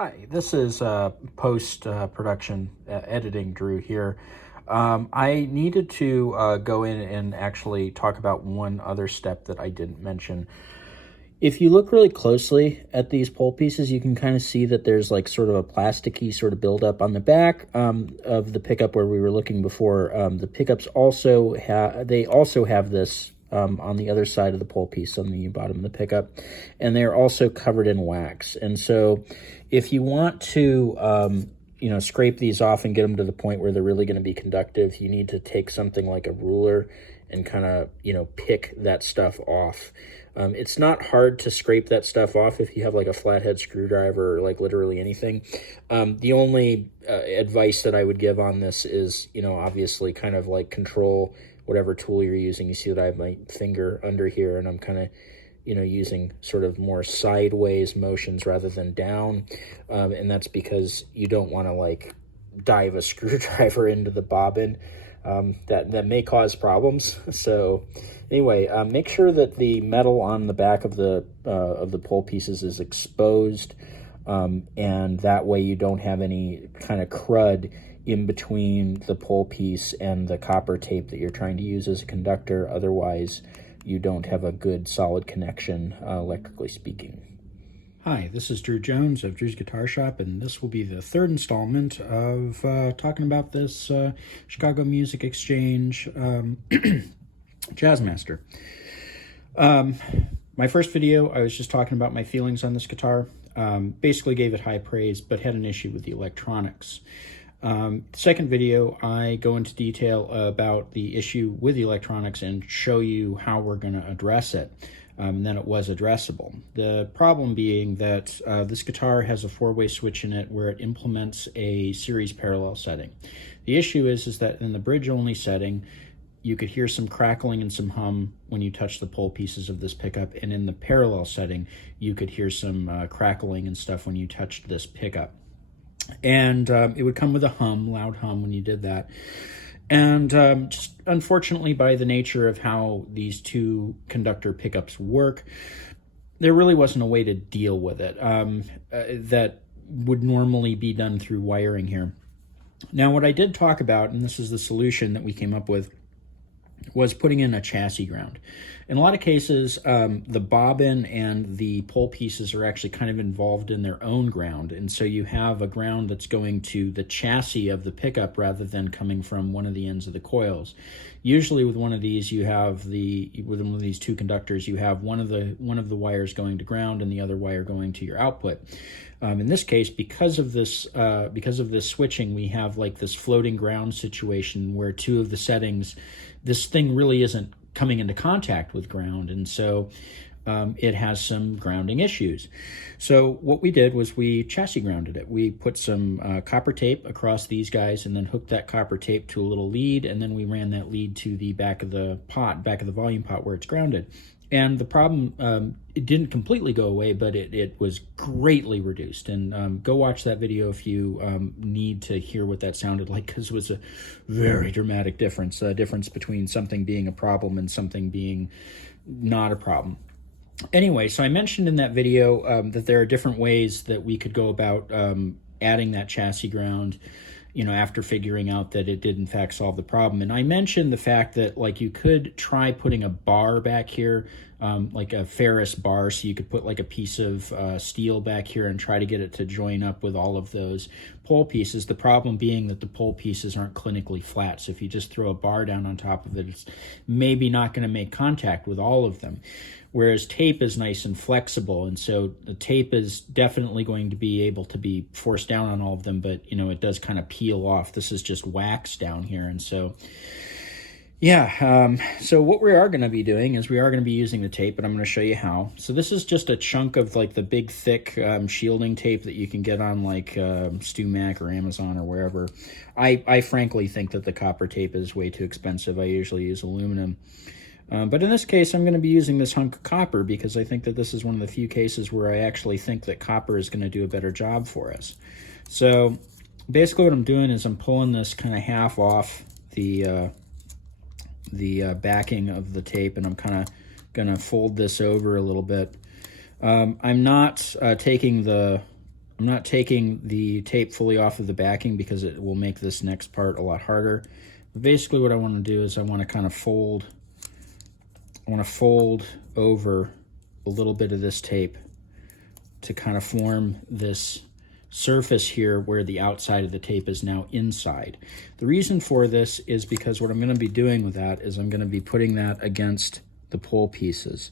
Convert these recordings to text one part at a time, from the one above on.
Hi, this is post-production editing Drew here. I needed to go in and actually talk about one other step that I didn't mention. If you look really closely at these pole pieces, you can kind of see that there's like sort of a plasticky sort of buildup on the back of the pickup where we were looking before. The pickups also have this on the other side of the pole piece on the bottom of the pickup, and they're also covered in wax. And so if you want to scrape these off and get them to the point where they're really going to be conductive, you need to take something like a ruler and kind of, pick that stuff off. It's not hard to scrape that stuff off if you have like a flathead screwdriver or like literally anything. The only advice that I would give on this is, obviously kind of like control whatever tool you're using. You see that I have my finger under here and I'm kind of, using sort of more sideways motions rather than down. And that's because you don't want to like dive a screwdriver into the bobbin. That may cause problems. So anyway, make sure that the metal on the back of the pole pieces is exposed, and that way you don't have any kind of crud in between the pole piece and the copper tape that you're trying to use as a conductor. Otherwise, you don't have a good solid connection, electrically speaking. Hi, this is Drew Jones of Drewsguitarshop, and this will be the third installment of talking about this Chicago Music Exchange Jazzmaster. My first video, I was just talking about my feelings on this guitar. Basically gave it high praise, but had an issue with the electronics. Second video, I go into detail about the issue with the electronics and show you how we're going to address it. And then it was addressable. The problem being that this guitar has a four-way switch in it where it implements a series parallel setting. The issue is that in the bridge-only setting, you could hear some crackling and some hum when you touch the pole pieces of this pickup, and in the parallel setting, you could hear some crackling and stuff when you touched this pickup. And it would come with a hum, loud hum when you did that. And just unfortunately, by the nature of how these two conductor pickups work, there really wasn't a way to deal with it that would normally be done through wiring here. Now, what I did talk about, and this is the solution that we came up with, was putting in a chassis ground. In a lot of cases, the bobbin and the pole pieces are actually kind of involved in their own ground, and so you have a ground that's going to the chassis of the pickup rather than coming from one of the ends of the coils. Usually with one of these, with one of these two conductors, you have one of the wires going to ground and the other wire going to your output. In this case, because of this switching, we have like this floating ground situation where two of the settings, this thing really isn't coming into contact with ground, and so it has some grounding issues. So what we did was we chassis grounded it. We put some copper tape across these guys and then hooked that copper tape to a little lead, and then we ran that lead to the back of the volume pot where it's grounded. And the problem, it didn't completely go away, but it was greatly reduced. And go watch that video if you need to hear what that sounded like, because it was a very dramatic difference between something being a problem and something being not a problem. Anyway, so I mentioned in that video that there are different ways that we could go about adding that chassis ground, after figuring out that it did in fact solve the problem. And I mentioned the fact that like you could try putting a bar back here, like a ferrous bar, so you could put like a piece of steel back here and try to get it to join up with all of those pole pieces. The problem being that the pole pieces aren't clinically flat, so if you just throw a bar down on top of it, it's maybe not going to make contact with all of them. Whereas tape is nice and flexible, and so the tape is definitely going to be able to be forced down on all of them, but it does kind of peel off. This is just wax down here, and so so what we are going to be doing is we are going to be using the tape, and I'm going to show you how. So this is just a chunk of like the big thick shielding tape that you can get on like StuMac or Amazon or wherever. I frankly think that the copper tape is way too expensive. I usually use aluminum. But in this case, I'm going to be using this hunk of copper because I think that this is one of the few cases where I actually think that copper is going to do a better job for us. So basically what I'm doing is I'm pulling this kind of half off the backing of the tape, and I'm kind of going to fold this over a little bit. I'm not taking the I'm not taking the tape fully off of the backing because it will make this next part a lot harder. But basically what I want to do is I want to kind of fold over a little bit of this tape to kind of form this surface here where the outside of the tape is now inside. The reason for this is because what I'm going to be doing with that is I'm going to be putting that against the pull pieces.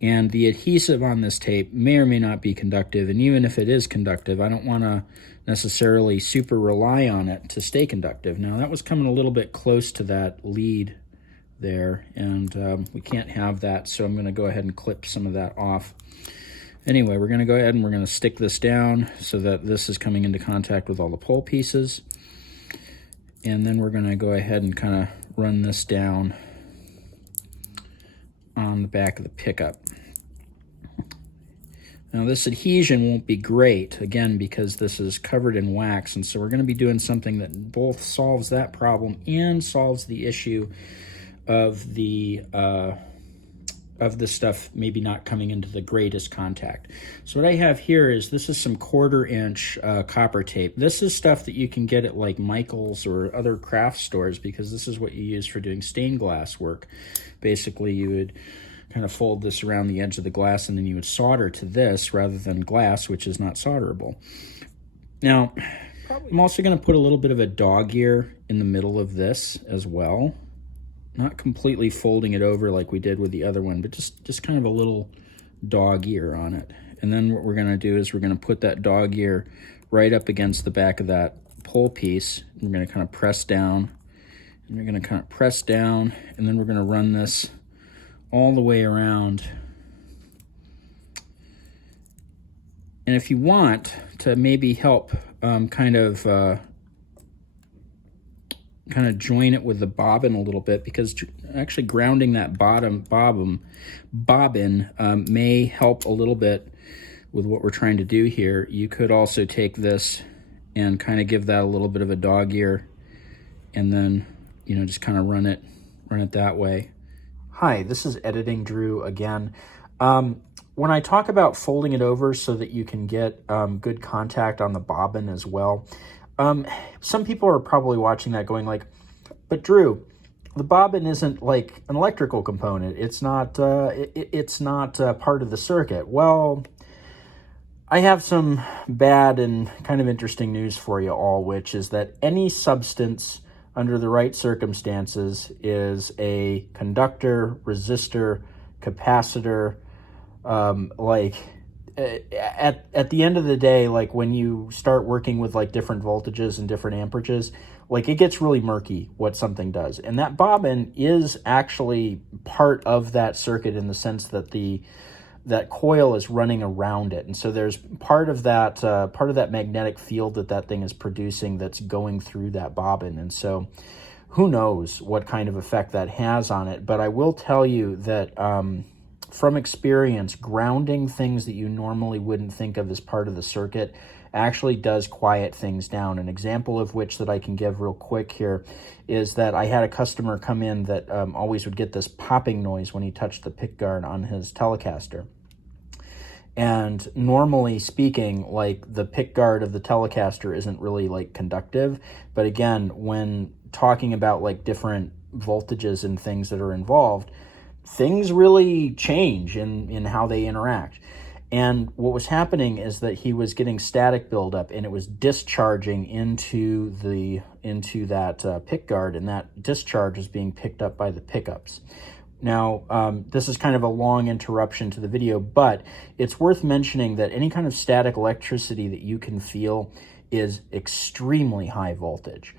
And the adhesive on this tape may or may not be conductive, and even if it is conductive, I don't want to necessarily super rely on it to stay conductive. Now that was coming a little bit close to that lead there, and we can't have that, so I'm going to go ahead and clip some of that off. Anyway, we're going to go ahead and we're going to stick this down so that this is coming into contact with all the pull pieces. And then we're going to go ahead and kind of run this down on the back of the pickup. Now this adhesion won't be great, again, because this is covered in wax, and so we're going to be doing something that both solves that problem and solves the issue of the stuff maybe not coming into the greatest contact. So what I have here is, this is some 1/4 inch copper tape. This is stuff that you can get at like Michael's or other craft stores, because this is what you use for doing stained glass work. Basically you would kind of fold this around the edge of the glass and then you would solder to this rather than glass, which is not solderable. Now I'm also going to put a little bit of a dog ear in the middle of this as well. Not completely folding it over like we did with the other one, but just kind of a little dog ear on it. And then what we're going to do is we're going to put that dog ear right up against the back of that pull piece. We're going to kind of press down, and we're going to kind of press down, and then we're going to run this all the way around. And if you want to maybe help kind of join it with the bobbin a little bit, because actually grounding that bobbin may help a little bit with what we're trying to do here. You could also take this and kind of give that a little bit of a dog ear, and then, you know, just kind of run it that way. Hi, this is Editing Drew again. When I talk about folding it over so that you can get good contact on the bobbin as well, some people are probably watching that going like, but Drew, the bobbin isn't like an electrical component. It's not, it's not part of the circuit. Well, I have some bad and kind of interesting news for you all, which is that any substance under the right circumstances is a conductor, resistor, capacitor. At the end of the day, like when you start working with like different voltages and different amperages, like it gets really murky what something does. And that bobbin is actually part of that circuit in the sense that that coil is running around it. And so there's part of that magnetic field that thing is producing that's going through that bobbin. And so who knows what kind of effect that has on it. But I will tell you that from experience, grounding things that you normally wouldn't think of as part of the circuit actually does quiet things down. An example of which that I can give real quick here is that I had a customer come in that always would get this popping noise when he touched the pickguard on his Telecaster. And normally speaking, like the pickguard of the Telecaster isn't really like conductive. But again, when talking about like different voltages and things that are involved, things really change in how they interact. And what was happening is that he was getting static buildup, and it was discharging into that pickguard, and that discharge was being picked up by the pickups. Now, this is kind of a long interruption to the video, but it's worth mentioning that any kind of static electricity that you can feel is extremely high voltage.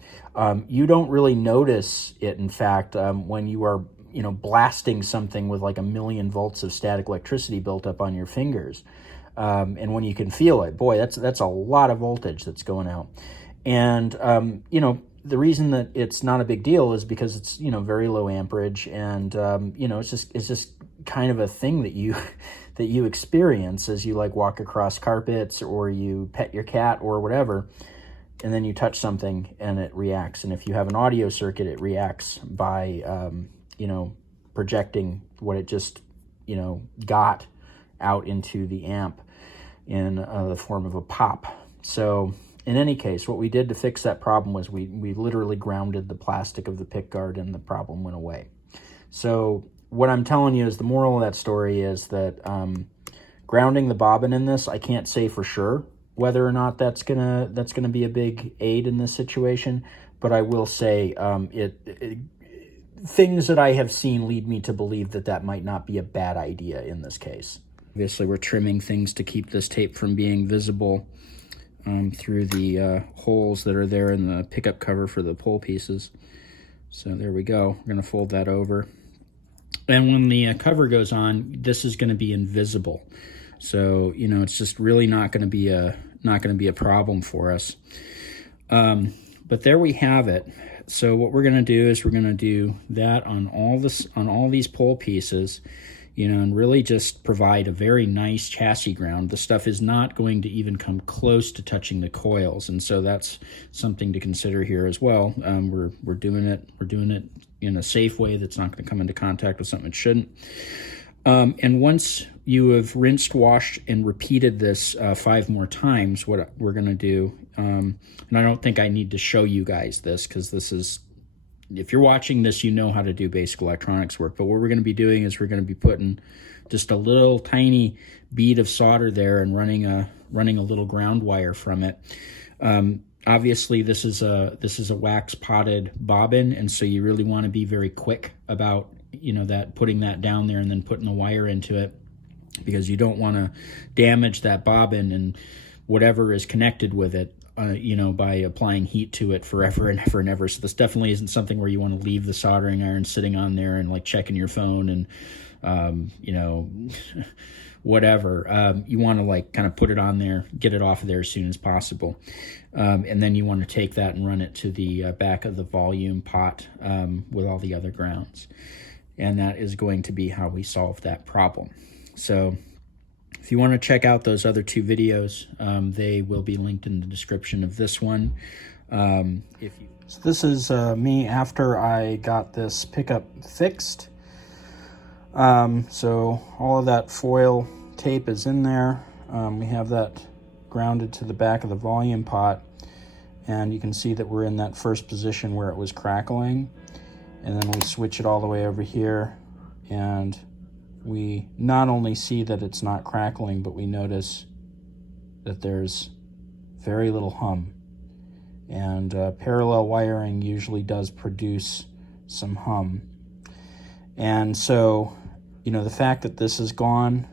You don't really notice it, in fact, when you are blasting something with like 1,000,000 volts of static electricity built up on your fingers. And when you can feel it, boy, that's a lot of voltage that's going out. And, the reason that it's not a big deal is because it's, very low amperage, and, it's just kind of a thing that you experience as you like walk across carpets, or you pet your cat or whatever, and then you touch something and it reacts. And if you have an audio circuit, it reacts by, projecting what it just, got out into the amp. in the form of a pop. So in any case, what we did to fix that problem was we literally grounded the plastic of the pick guard and the problem went away. So what I'm telling you is the moral of that story is that grounding the bobbin in this, I can't say for sure whether or not that's gonna be a big aid in this situation, but I will say things that I have seen lead me to believe that that might not be a bad idea in this case. Obviously, we're trimming things to keep this tape from being visible through the holes that are there in the pickup cover for the pull pieces. So there we go. We're going to fold that over. And when the cover goes on, this is going to be invisible. So, you know, it's just really not going to be a problem for us. But there we have it. So what we're going to do is we're going to do that on all these pull pieces, you know, and really just provide a very nice chassis ground. The stuff is not going to even come close to touching the coils, and so that's something to consider here as well. We're doing it in a safe way that's not going to come into contact with something it shouldn't. And once you have rinsed, washed, and repeated this 5 more times, what we're going to do, and I don't think I need to show you guys this because this is, if you're watching this, you know how to do basic electronics work. But what we're going to be doing is we're going to be putting just a little tiny bead of solder there and running a little ground wire from it. Obviously, this is a wax potted bobbin, and so you really want to be very quick about, you know, that putting that down there and then putting the wire into it, because you don't want to damage that bobbin and whatever is connected with it, you know, by applying heat to it forever and ever and ever. So this definitely isn't something where you want to leave the soldering iron sitting on there and like checking your phone and, you know, whatever. You want to like kind of put it on there, get it off of there as soon as possible. And then you want to take that and run it to the back of the volume pot with all the other grounds. And that is going to be how we solve that problem. So if you want to check out those other 2 videos, they will be linked in the description of this one. So this is me after I got this pickup fixed. So all of that foil tape is in there. We have that grounded to the back of the volume pot, and you can see that we're in that first position where it was crackling. And then we switch it all the way over here, and we not only see that it's not crackling, but we notice that there's very little hum. And parallel wiring usually does produce some hum. And so, you know, the fact that this is gone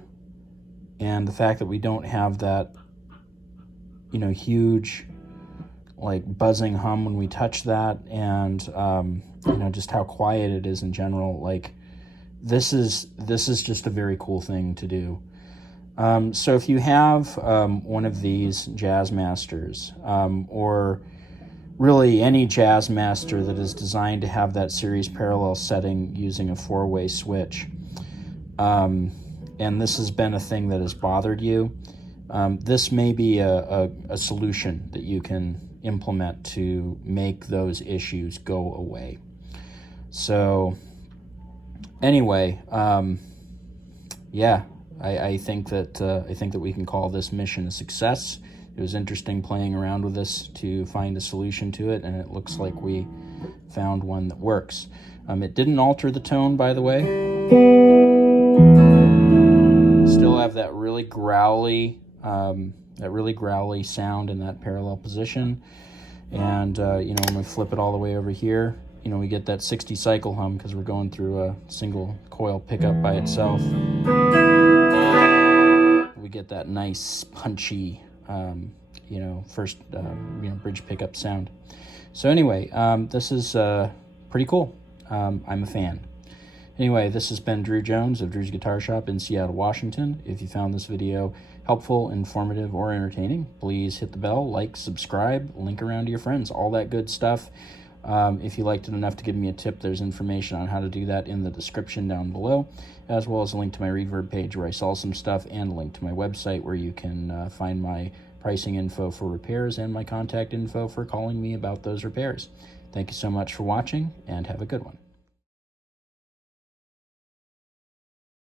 and the fact that we don't have that, you know, huge like buzzing hum when we touch that, and you know, just how quiet it is in general, like this is just a very cool thing to do. So if you have one of these Jazzmasters, or really any Jazzmaster that is designed to have that series parallel setting using a 4-way switch, and this has been a thing that has bothered you, this may be a solution that you can implement to make those issues go away. So anyway, yeah, I think that we can call this mission a success. It was interesting playing around with this to find a solution to it, and it looks like we found one that works. It didn't alter the tone, by the way. Still have that really growly sound in that parallel position. And you know, when we flip it all the way over here, you know, we get that 60 cycle hum because we're going through a single coil pickup by itself. We get that nice punchy, you know, first, you know, bridge pickup sound. So anyway, this is pretty cool. I'm a fan. Anyway, this has been Drew Jones of Drew's Guitar Shop in Seattle, Washington. If you found this video helpful, informative, or entertaining, please hit the bell, like, subscribe, link around to your friends, all that good stuff. If you liked it enough to give me a tip, there's information on how to do that in the description down below, as well as a link to my Reverb page where I sell some stuff, and a link to my website where you can find my pricing info for repairs and my contact info for calling me about those repairs. Thank you so much for watching, and have a good one.